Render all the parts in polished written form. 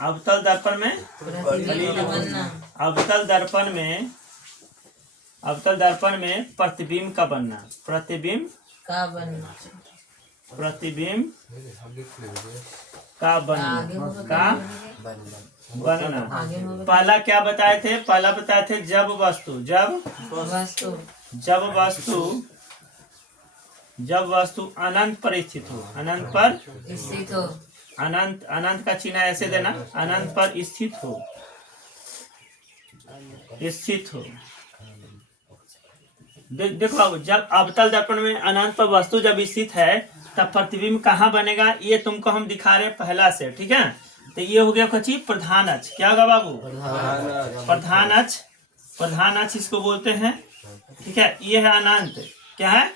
अवतल दर्पण में अवतल दर्पण में प्रतिबिंब का बनना। प्रतिबिंब का बनना। पहला क्या बताए थे? पहला बताए थे जब वस्तु अनंत पर स्थित हो। अनंत का चिन्ह ऐसे देना, अनंत पर स्थित हो। देखो जब अवतल दर्पण में अनंत पर वस्तु जब स्थित है तब प्रतिबिंब कहाँ बनेगा, ये तुमको हम दिखा रहे पहला से, ठीक है। तो ये हो गया कची प्रधान अक्ष। क्या होगा बाबू? प्रधान अक्ष इसको बोलते हैं, ठीक है। ये है अनंत, क्या है?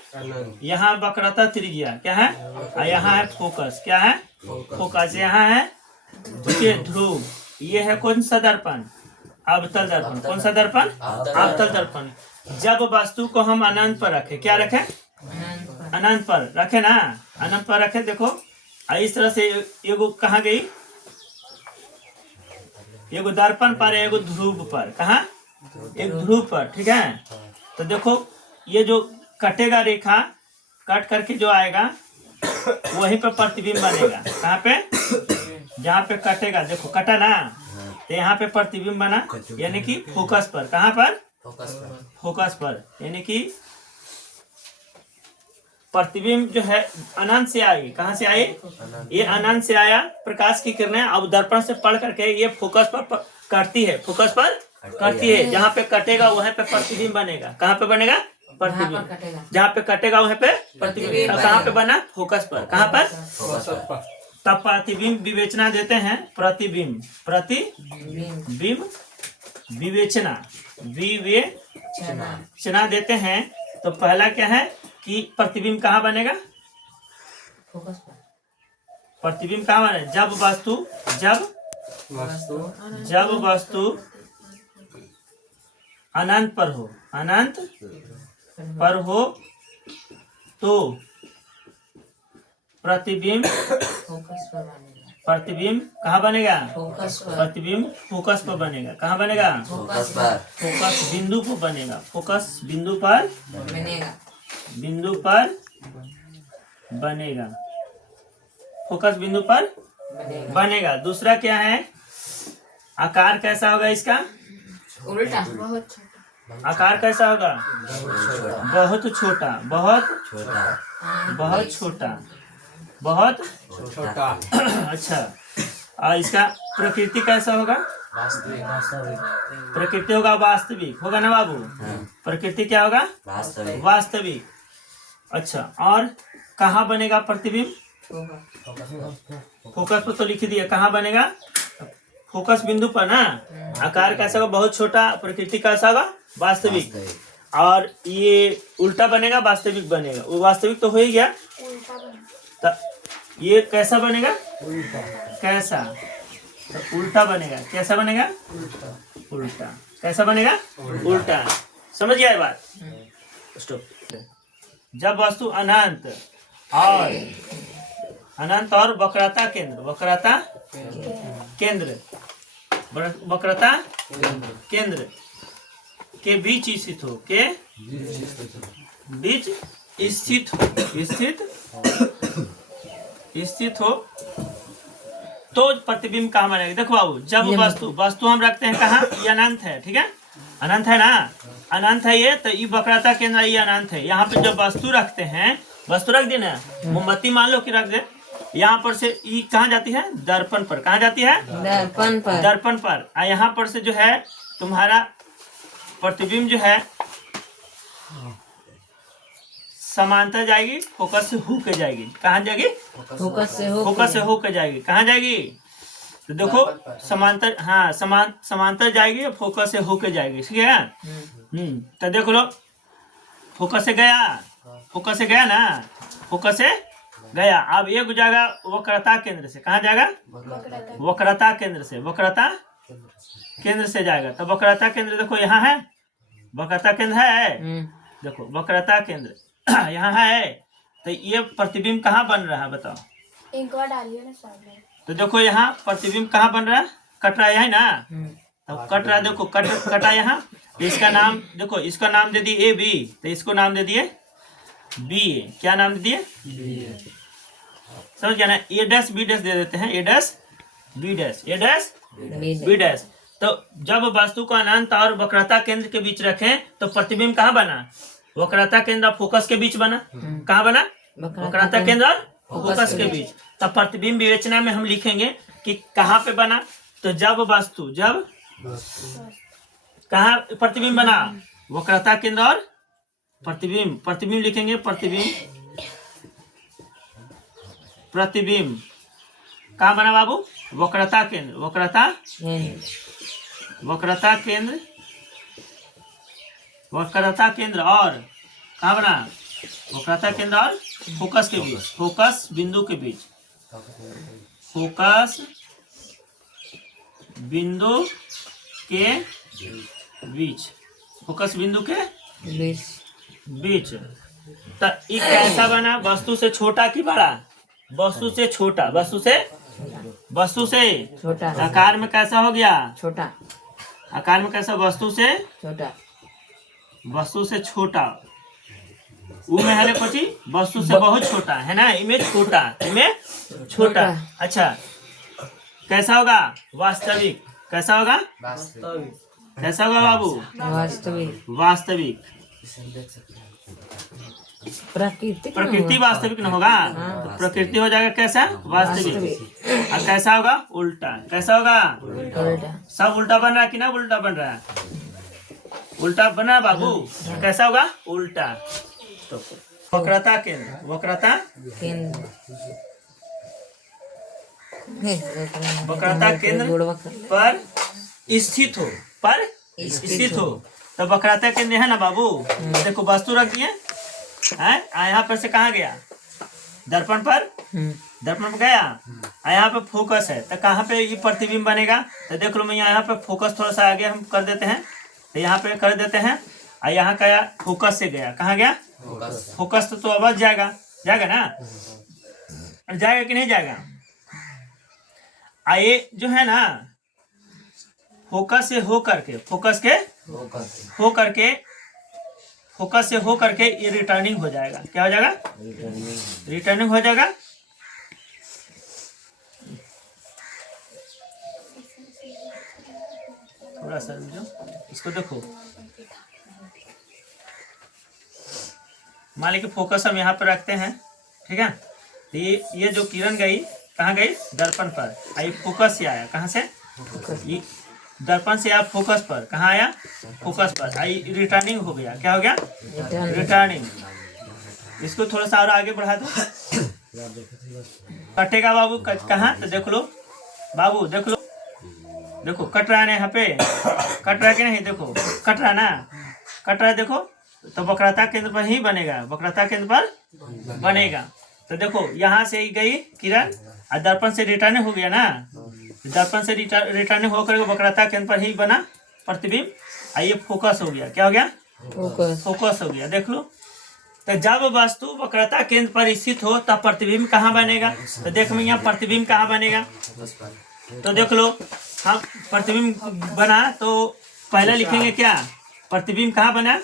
यहाँ वक्रता त्रिज्या क्या है, और यहाँ है फोकस, क्या है? फोकस। यहाँ है ध्रुव। ये है कौन सा दर्पण? अवतल दर्पण। कौन सा दर्पण? अवतल दर्पण। जब वस्तु को हम अनंत पर रखे, क्या रखे? अनंत पर रखे ना, अनंत पर रखे। देखो इस तरह से एगो कहाँ गई, एगो दर्पण पर, एगो ध्रुव पर। कहाँ? एक ध्रुव पर, ठीक है। तो देखो ये जो कटेगा रेखा, कट करके जो आएगा वहीं पर प्रतिबिंब बनेगा। कहाँ पे? जहाँ पे कटेगा, देखो कटा ना, तो यहाँ पे प्रतिबिंब बना, यानी कि फोकस पर। कहाँ पर? फोकस पर, यानी कि प्रतिबिंब जो है अनंत से आई। कहाँ से आई? ये अनंत से आया, प्रकाश की किरणें अब दर्पण से पढ़ करके ये फोकस पर करती है, फोकस पर करती है। जहाँ पे कटेगा वहाँ पे प्रतिबिंब बनेगा। कहाँ पे बनेगा? प्रतिबिंब। जहाँ पे कटेगा वहाँ पे प्रतिबिंब। कहाँ पे बना? फोकस पर। कहाँ पर? तब प्रतिबिंब विवेचना देते हैं। प्रतिबिंब विवेचना देते हैं। तो पहला क्या है कि प्रतिबिंब कहाँ बनेगा? फोकस पर। प्रतिबिंब कहाँ बने? जब वस्तु अनंत पर हो, तो प्रतिबिंब कहाँ बनेगा? प्रतिबिंब फोकस पर बनेगा। कहाँ बनेगा? फोकस बिंदु पर बनेगा। फोकस बिंदु पर बनेगा। फोकस बिंदु पर बनेगा। दूसरा क्या है? आकार कैसा होगा इसका? उल्टा। आकार कैसा होगा? बहुत छोटा। अच्छा। और इसका प्रकृति कैसा होगा? प्रकृति होगा वास्तविक, होगा ना बाबू? प्रकृति क्या होगा? वास्तविक। अच्छा, और कहाँ बनेगा प्रतिबिंब? फोकस पर तो लिख दिया, कहाँ बनेगा? फोकस बिंदु पर ना। आकार कैसा होगा? बहुत छोटा। प्रकृति कैसा होगा? वास्तविक। और ये उल्टा बनेगा, वास्तविक बनेगा। वो वास्तविक तो हो ही गया। तो ये कैसा बनेगा? कैसा? तो उल्टा बनेगा। कैसा बनेगा? उल्टा। कैसा बनेगा? उल्टा। समझ गया ये बात? स्टॉप। जब वस्तु अनंत और वक्रता केंद्र के बीच स्थित हो तो प्रतिबिंब कहाँ बनेगा? देखो बाबू, जब वस्तु हम रखते हैं कहाँ? ये अनंत है, ठीक है। अनंत है ना, अनंत है ये, तो ये वक्रता केंद्र ये अनंत है। यहाँ पे जब वस्तु रखते हैं, वस्तु रख देना, मोमबत्ती मान लो कि रख दे, यहाँ पर से ये कहाँ जाती है? दर्पण पर। कहाँ जाती है? दर्पण पर। और यहाँ पर से जो है तुम्हारा प्रतिबिंब जो है समांतर जाएगी, फोकस से होकर जाएगी। कहाँ जाएगी? फोकस से होकर जाएगी। कहाँ जाएगी? तो देखो समांतर, हाँ समांतर जाएगी, फोकस से होकर जाएगी, ठीक है। तो देखो लो, फोकस से गया ना, फोकस से गया। अब एक जाएगा वक्रता केंद्र से। कहाँ जाएगा? वक्रता केंद्र से जाएगा। तो वक्रता केंद्र देखो यहाँ है, वक्रता केंद्र है। देखो वक्रता केंद्र यहाँ है। तो ये प्रतिबिंब कहाँ बन रहा है बताओ? इंकवा डालिए ना सामने। तो देखो यहाँ प्रतिबिंब कहाँ बन रहा है, कट रहा है ना। अब कट रहा है, देखो कटा यहाँ। इसका नाम देखो, इसका नाम दे दिए ए बी, तो इसको नाम दे दिए बी ए। क्या नाम दे दिए, समझ गया ना। ए डैश बी डैश दे देते हैं, ए डैश बी डैश, ए डैश बी डैश। तो जब वस्तु को अनंत और वक्रता केंद्र के बीच रखें तो प्रतिबिंब कहाँ बना, वक्रता केंद्र और फोकस के बीच बना। कहाँ बना, वक्रता केंद्र और फोकस के बीच। तब प्रतिबिंब विवेचना में हम लिखेंगे कि कहाँ पे बना, तो जब वस्तु, जब कहाँ प्रतिबिंब बना, वक्रता केंद्र और प्रतिबिंब। प्रतिबिंब लिखेंगे, प्रतिबिंब, प्रतिबिंब कहाँ बना बाबू, वक्रता केंद्र, वक्रता केंद्र, वक्रता केंद्र और कहाँ बना, वक्रता केंद्र और फोकस के बीच, फोकस बिंदु के बीच, फोकस बिंदु के बीच, फोकस बिंदु के बीच। तो ये कैसा बना, वस्तु से छोटा कि बड़ा, वस्तु से छोटा, वस्तु से छोटा, आकार में कैसा हो गया, छोटा, आकार में कैसा, वस्तु से छोटा, वस्तु से छोटा। वो में है कोची, वस्तु से बहुत छोटा है ना, इमें छोटा, इमें छोटा। अच्छा कैसा होगा, वास्तविक, कैसा होगा, कैसा होगा बाबू, वास्तविक, वास्तविक। प्रकृति वास्तविक न होगा, तो प्रकृति हो जाएगा कैसा, वास्तविक। और कैसा होगा, उल्टा, कैसा होगा, उल्टा, सब उल्टा बन रहा है कि ना, उल्टा बन रहा है, उल्टा बना बाबू। कैसा होगा, उल्टा। तो वक्रता केंद्र, वक्रता केंद्र, वक्रता केंद्र पर स्थित हो, पर स्थित हो। तो वक्रता केंद्र है ना बाबू, देखो वस्तु रख दिए है, यहाँ पर से कहाँ गया, दर्पण पर, दर्पण पर गया, यहाँ पे फोकस है, तो कहाँ पे ये प्रतिबिंब बनेगा। तो देख लो मैं यहाँ पे फोकस थोड़ा सा आगे हम कर देते हैं, तो यहाँ पे कर देते हैं। और यहाँ का फोकस से गया, कहाँ गया, फोकस तो अब जाएगा, जाएगा ना, जाएगा कि नहीं जाएगा। ये जो है ना, फोकस से हो करके, फोकस के हो करके, फोकस से हो करके ये रिटर्निंग हो जाएगा। क्या हो जाएगा, रिटर्निंग हो जाएगा। थोड़ा सा जो इसको देखो, मान लीजिए फोकस हम यहाँ पर रखते हैं, ठीक है। तो ये जो किरण गई कहाँ गई, दर्पण पर, आई फोकस से आया, कहाँ से, ये दर्पण से आप फोकस पर, कहाँ आया, फोकस पर, आई रिटर्निंग हो गया। क्या हो गया, रिटर्निंग। इसको थोड़ा सा और आगे बढ़ा दो, कटेगा बाबू, कहाँ, तो देख लो बाबू, देख लो, देखो कट रहा है ना, यहाँ पे कट रहा है कि नहीं, देखो कट रहा है ना, कट रहा है, देखो। तो वक्रता केंद्र पर ही बनेगा, वक्रता केंद्र पर बनेगा। तो देखो यहाँ से गई किरण और दर्पण से रिटर्निंग हो गया ना, दर्पण से रिटर्निंग होकर वक्रता केंद्र पर ही बना प्रतिबिंब। ये फोकस हो गया, क्या हो गया, फोकस हो गया। देख लो, तो जब वस्तु वक्रता केंद्र पर स्थित हो तब प्रतिबिंब कहाँ बनेगा। तो देख मैं यहाँ प्रतिबिंब कहाँ बनेगा, तो देख लो हम प्रतिबिंब बना, तो पहले लिखेंगे क्या, प्रतिबिंब कहाँ बना,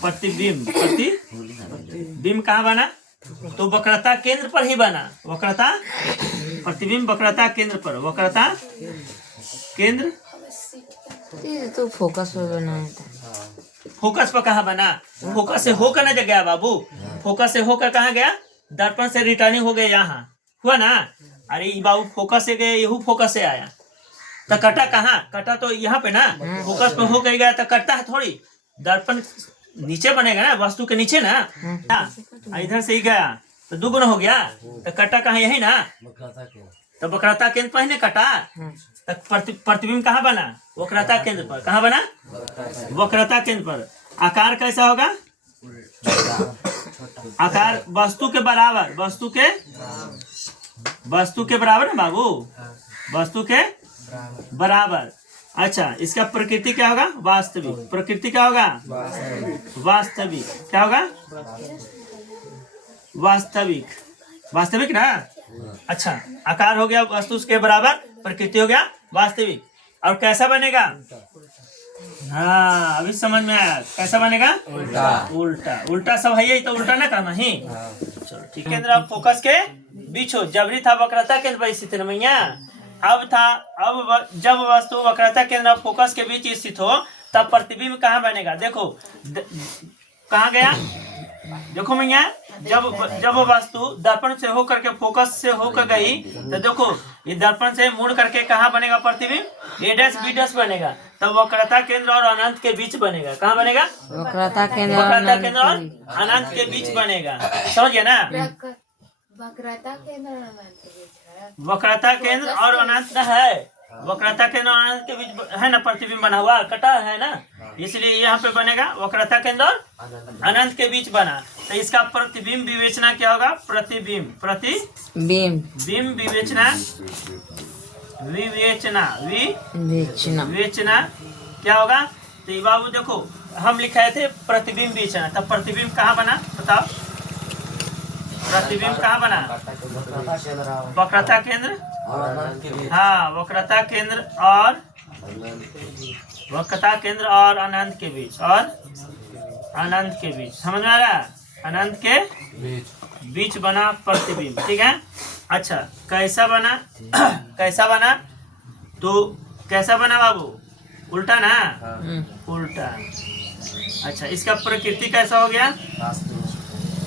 प्रतिबिंब, प्रतिबिंब कहाँ बना, तो वक्रता केंद्र पर ही बना, वक्रता, प्रतिबिंब वक्रता केंद्र पर, वक्रता केंद्र, तो फोकस पर बनाया था, फोकस पर कहाँ बना, फोकस से होकर न गया बाबू, फोकस से होकर कहाँ गया, दर्पण से रिटर्निंग हो गया, यहाँ हुआ ना। अरे बाबू फोकस से गए, यहू फोकस से आया, तो कटा कहाँ, कटा तो यहाँ पे ना, फोकस पे हो गया तो कटता है थोड़ी, दर्पण नीचे बनेगा ना, वस्तु के नीचे ना, इधर से ही गया तो दुगुना हो गया, तो कटा कहाँ, यही ना, तो वक्रता केंद्र पर ही ने कटा। तो प्रतिबिंब कहाँ बना, वक्रता केंद्र पर, कहाँ बना, वक्रता केंद्र पर। आकार कैसा होगा, आकार वस्तु के बराबर, वस्तु के बराबर ना बाबू, वस्तु के बराबर। अच्छा इसका प्रकृति क्या होगा, वास्तविक, प्रकृति क्या होगा, वास्तविक, क्या होगा, वास्तविक, वास्तविक ना, अच्छा, आकार हो गया वस्तु के बराबर, प्रकृति हो गया वास्तविक। और कैसा बनेगा? हाँ, अभी समझ में आया। कैसा बनेगा? उल्टा। उल्टा। उल्टा सब है, यही तो उल्टा ना करना ही। चलो ठीक है। केंद्र अब फोकस के बीच हो, जबरी था वक्रता केंद्र पर स्थित है भैया। जब वस्तु वक्रता केंद्र और फोकस के बीच स्थित हो तब प्रतिबिंब कहाँ बनेगा? देखो कहाँ गया, देखो भैया, जब वस्तु दर्पण से होकर के फोकस से होकर गई तो देखो ये दर्पण से मुड़ करके कहाँ बनेगा प्रतिबिंब? A डैश B डैश बनेगा। तब वक्रता केंद्र और अनंत के बीच बनेगा। कहाँ बनेगा? वक्रता केंद्र और वक्रता अनंत केंद्र और अनंत के बीच बनेगा। समझ गया ना? वक्रता केंद्र और अनंत के बीच है। वक्रता केंद्र और अनंत है, वक्रता केंद्र और अनंत के बीच है ना प्रतिबिंब बना हुआ, कटा है ना, इसलिए यहाँ पे बनेगा वक्रता केंद्र और अनंत के बीच बना। तो इसका प्रतिबिंब विवेचना क्या होगा? प्रतिबिंब विवेचना विवेचना क्या होगा? तो ये बाबू देखो हम लिखाए थे प्रतिबिंब विवेचना, तब प्रतिबिंब कहाँ बना बताओ? प्रतिबिंब कहाँ बना? वक्रता केंद्र, हाँ, वक्रता केंद्र और अनंत के बीच, अनंत के बीच। समझ में आ रहा? अनंत के बीच बना प्रतिबिंब। ठीक है। अच्छा, कैसा बना? कैसा बना? तो कैसा बना बाबू? उल्टा ना? उल्टा। अच्छा, इसका प्रकृति कैसा हो गया?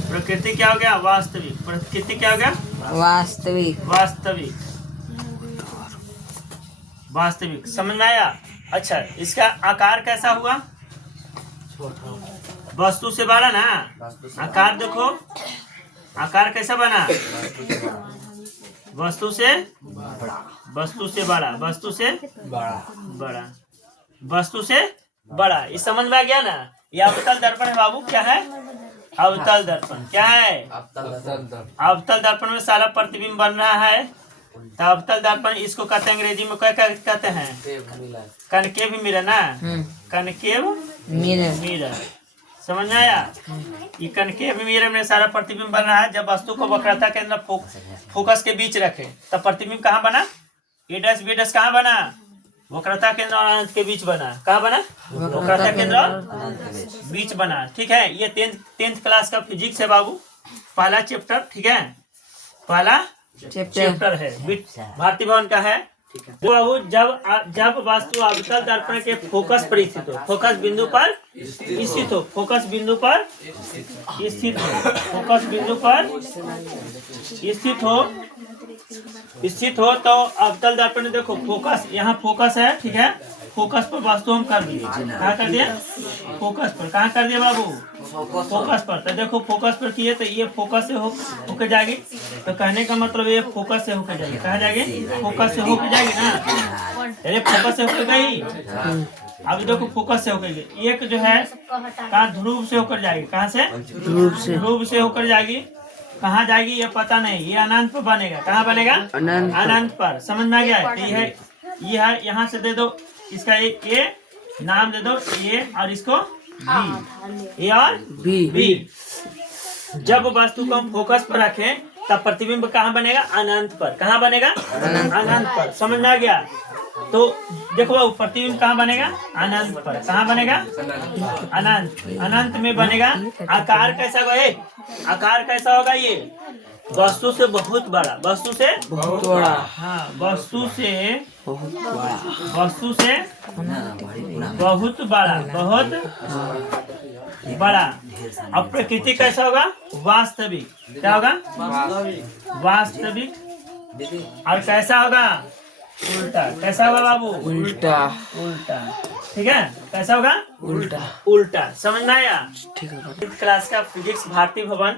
प्रकृति क्या हो गया? वास्तविक। प्रकृति क्या हो गया? वास्तविक। समझ में आया? अच्छा, इसका आकार कैसा हुआ? वस्तु से बड़ा ना? आकार देखो, आकार कैसा बना? वस्तु से बड़ा, वस्तु से बड़ा। ये समझ में आ गया ना? ये अवतल दर्पण है बाबू। क्या है? अवतल दर्पण। क्या है? अवतल दर्पण में सारा प्रतिबिंब बन रहा है। तो अवतल दर्पण इसको कहते हैं अंग्रेजी में क्या कहते हैं? कनकेव मिरर ना? Concave mirror. समझ में आया? ये कनकेव मिरर में सारा प्रतिबिंब बन रहा है। जब वस्तु को वक्रता केंद्र फोकस के बीच रखे तब प्रतिबिंब कहाँ बना? A डैश B डैश कहाँ बना? वक्रता केंद्र और अनंत के बीच बना। कहाँ बना? वक्रता केंद्र और बीच बना। ठीक है। ये 10th क्लास का फिजिक्स है बाबू, पहला चैप्टर। ठीक है, पहला चैप्टर है, भारतीय भवन का है। ठीक है बाबू। जब वस्तु अवतल दर्पण के फोकस पर स्थित हो, फोकस बिंदु पर स्थित हो, फोकस बिंदु पर स्थित हो तो अवतल दर्पण में देखो फोकस, यहाँ फोकस है। ठीक है, फोकस पर वस्तु हम कर दिए। कहाँ कर दिया? फोकस पर। कहाँ कर दिया बाबू? फोकस पर। तो देखो फोकस पर किए तो ये फोकस से होकर जाएगी। तो कहने का मतलब ये फोकस से होकर जाएगी। कहाँ जाएगी? फोकस से होकर जाएगी ना? अरे फोकस से होकर गई। अब देखो फोकस से होकर गई। एक जो है कहाँ? ध्रुव से होकर जाएगी। कहाँ से? ध्रुव से होकर जाएगी। कहाँ जाएगी ये पता नहीं। ये अनंत पर बनेगा। कहाँ बनेगा? अनंत पर। समझ में आ गया? ये है, यहाँ से दे दो इसका एक ए नाम दे दो ए और इसको बी, ए और बी। जब वस्तु को हम फोकस पर रखें तब प्रतिबिंब कहाँ बनेगा? अनंत पर। कहाँ बनेगा? अनंत पर। समझ में आ गया? तो देखो प्रतिबिंब कहाँ बनेगा? अनंत पर। कहाँ बनेगा? अनंत में बनेगा। आकार कैसा होगा? आकार कैसा होगा? ये वस्तु से बहुत बड़ा, वस्तु से बहुत बड़ा। हाँ, वस्तु से बहुत बड़ा। अब प्रकृति कैसा होगा? वास्तविक। क्या होगा? वास्तविक। और कैसा होगा? उल्टा। कैसा होगा बाबू? उल्टा। ठीक है, कैसा होगा? उल्टा। समझ में आया? ठीक है। क्लास का फिजिक्स भारतीय भवन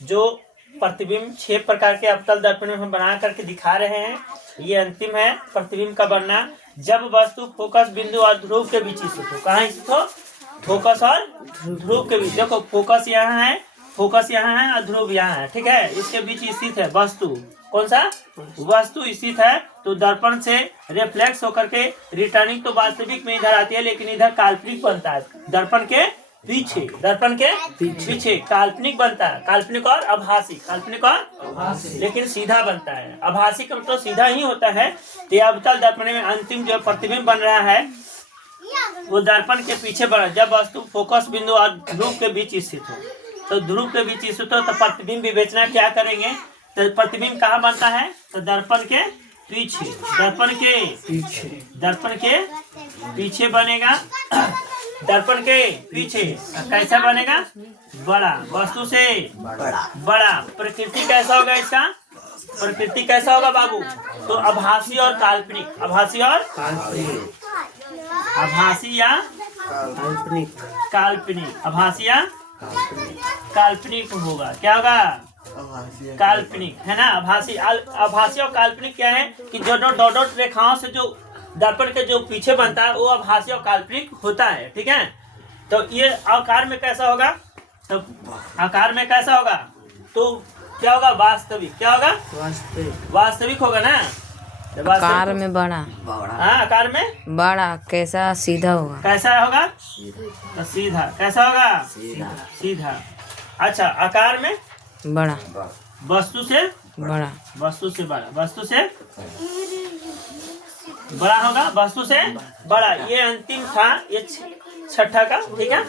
जो प्रतिबिंब 6 प्रकार के अवतल दर्पण में हम बना करके दिखा रहे हैं। ये अंतिम है प्रतिबिंब का बनना। जब वस्तु फोकस बिंदु और ध्रुव के बीच स्थित हो। कहाँ स्थित हो? फोकस और ध्रुव के बीच। देखो फोकस यहाँ है, और ध्रुव यहाँ है। ठीक है, इसके बीच स्थित है वस्तु। कौन सा? वस्तु स्थित है। तो दर्पण से रिफ्लेक्स होकर के रिटर्निंग तो वास्तविक में इधर आती है, लेकिन इधर काल्पनिक बनता है। दर्पण के पीछे, दर्पण के पीछे काल्पनिक बनता है, काल्पनिक और आभासी, काल्पनिक और लेकिन सीधा बनता है। आभासी का मतलब सीधा ही होता है। तो ये अवतल दर्पण में अंतिम जो प्रतिबिंब बन रहा है वो दर्पण के पीछे बना। जब वस्तु फोकस बिंदु और ध्रुव के बीच स्थित हो, तो ध्रुव के बीच स्थित हो तो प्रतिबिंब विवेचना क्या करेंगे, तो प्रतिबिंब कहाँ बनता है, तो दर्पण के पीछे, दर्पण के पीछे, दर्पण के पीछे बनेगा। दर्पण के पीछे कैसा बनेगा, बड़ा, वस्तु से बड़ा। प्रकृति कैसा होगा इसका, प्रकृति कैसा होगा बाबू, तो आभासी और काल्पनिक, आभासी और आभासी या काल्पनिक, आभासी या काल्पनिक होगा। क्या होगा, काल्पनिक, है ना। आभासी और काल्पनिक क्या है कि जो डॉट रेखाओं से जो दर्पण के जो पीछे बनता है वो आभासी और काल्पनिक होता है, ठीक है। तो ये आकार में कैसा होगा, तो आकार में कैसा होगा, तो क्या होगा, वास्तविक, क्या होगा, वास्तविक होगा ना। आकार में बड़ा, हाँ आकार में बड़ा कैसा, सीधा होगा, कैसा होगा, तो सीधा, कैसा होगा, सीधा। अच्छा, आकार में बड़ा, वस्तु से बड़ा, वस्तु से बड़ा, वस्तु से बड़ा होगा, वस्तु से बड़ा। ये अंतिम था, ये छठा का, ठीक है।